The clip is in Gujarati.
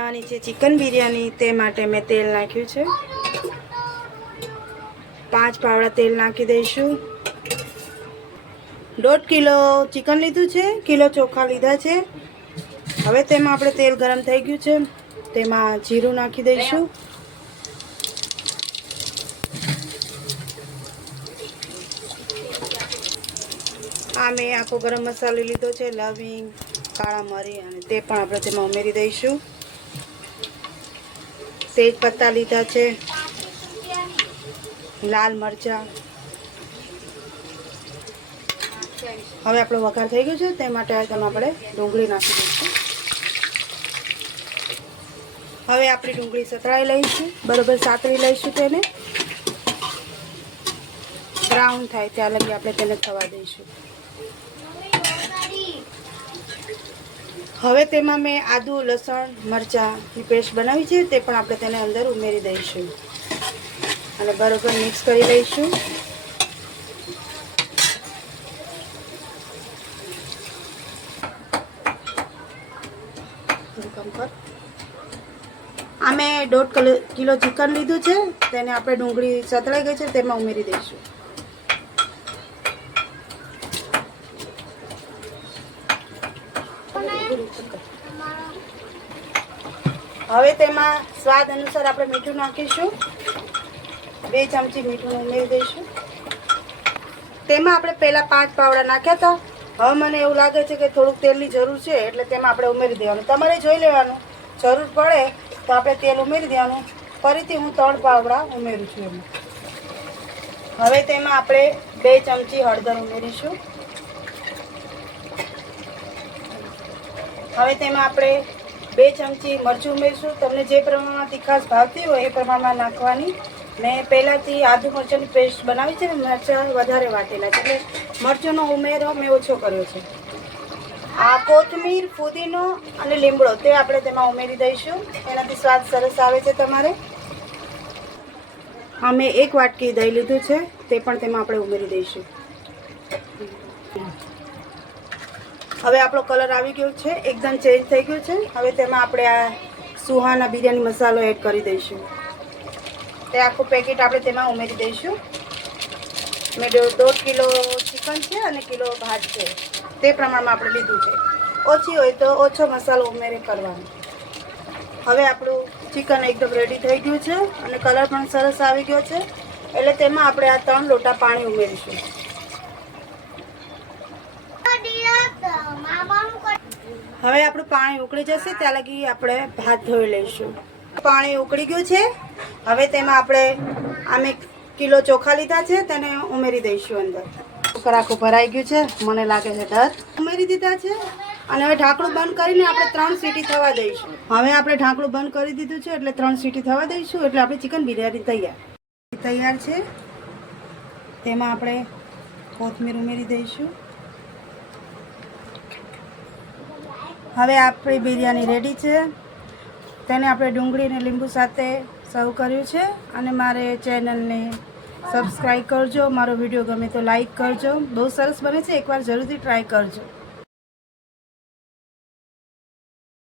નીચે ચિકન બિરયાની તે માટે મેં તેલ નાખ્યું છે 5 પાવડા તેલ નાખી દઈશું 1.5 કિલો ચિકન લીધું છે કિલો ચોખા લીધા છે હવે તેમાં આપણે તેલ ગરમ થઈ ગયું છે તેમાં જીરું નાખી દઈશું આ મેં આખો ગરમ મસાલો લીધો છે લવિંગ કાળા મરી અને તે પણ આપણે તેમાં ઉમેરી દઈશું तेज पत्ता लीधा है लाल मरचा हवे आपणो वघार थई गयो छे ते माटे आपणे डુંગળી नाखी दईशुं हवे आपणी डુંગળી सतळाई लईशुं बरोबर सातरी लईशुं तेने ब्राउन थाय त्यां लगी आपणे तेने थवा दईशुं हवे तेमां मैं आदू लसण मरचा की पेस्ट बनावी छे ते पण आपणे तेने अंदर उमेरी दईशुं अने बरोबर मिक्स करी लईशुं आ मैं 1.5 किलो चिकन लीधुं छे तेने आपणे डુંગળી सतळाई गई छे तेमां उमेरी दईशुं हवे तेमां स्वाद अनुसार आपणे मीठुं नाखीशुं 2 चमची मीठुं उमेरी दईशुं तेमां आपणे पहेला 5 पावड़ा नाख्या हता हवे मने एवुं लागे छे के थोडुंक तेलनी जरूर छे एटले तेमां आपणे उमेरी देवानुं तमारे जोई लेवानुं जरूर पड़े तो आपणे तेल उमेरी देवानुं फरीथी हूँ 3 पावड़ा उमेरुं छुं एमां हवे तेमां आपणे 2 चमची हळदर उमेरीशुं हवे तेमां आपणे 2 चमची मरचुं उमेरीशुं तमने जे प्रमाणमां तीखास भावती होय ए प्रमाणमां नाखवानी मैं पहेलाथी आदू मरचानी पेस्ट बनावी छे मरचा वधारे वाटेला छे એટલે મરચુંનો ઉમેરો મેં ઓછો કર્યો છે આ કોથમીર ફુદીનો અને લીમડો તે આપણે તેમાં ઉમેરી દઈશું એનાથી સ્વાદ સરસ આવે છે તમારે અમે 1 વાટકી દહીં લીધું છે તે પણ તેમાં આપણે ઉમેરી દઈશું હવે આપણો કલર આવી ગયો છે એકદમ ચેન્જ થઈ ગયો છે હવે તેમાં આપણે આ સુહાના બિરયાની મસાલો એડ કરી દઈશું તે આખું પેકેટ આપણે તેમાં ઉમેરી દઈશું મેં 1.5 કિલો ચિકન છે અને કિલો ભાત છે તે પ્રમાણમાં આપણે લીધું છે ઓછી હોય તો ઓછો મસાલો ઉમેરે કરવાનો હવે આપણું ચિકન એકદમ રેડી થઈ ગયું છે અને કલર પણ સરસ આવી ગયો છે એટલે તેમાં આપણે આ 3 લોટા પાણી ઉમેરીશું હવે આપણું પાણી ઉકળી જશે ત્યાં લગી આપણે ભાત ધોઈ લઈશું પાણી ઉકળી ગયું છે હવે તેમાં આપણે આમે કિલો ચોખા લીધા છે તેને ઉમેરી દઈશું અંદર કુકર આખું ભરાઈ ગયું છે મને લાગે છે ડર ઉમેરી દીધા છે અને હવે ઢાંકણું બંધ કરીને આપણે 3 સીટી થવા દઈશું હવે આપણે ઢાંકણું બંધ કરી દીધું છે એટલે 3 સીટી થવા દઈશું એટલે આપણી ચિકન બિરયાની તૈયાર છે તેમાં આપણે કોથમીર ઉમેરી દઈશું હવે આપણી બિરયાની રેડી છે તેને આપણે ડુંગળી અને લીંબુ સાથે સર્વ કર્યું છે અને મારે ચેનલને સબસ્ક્રાઈબ કરજો મારો વિડીયો ગમે તો લાઈક કરજો બહુ સરસ બને છે એકવાર જરૂરથી ટ્રાય કરજો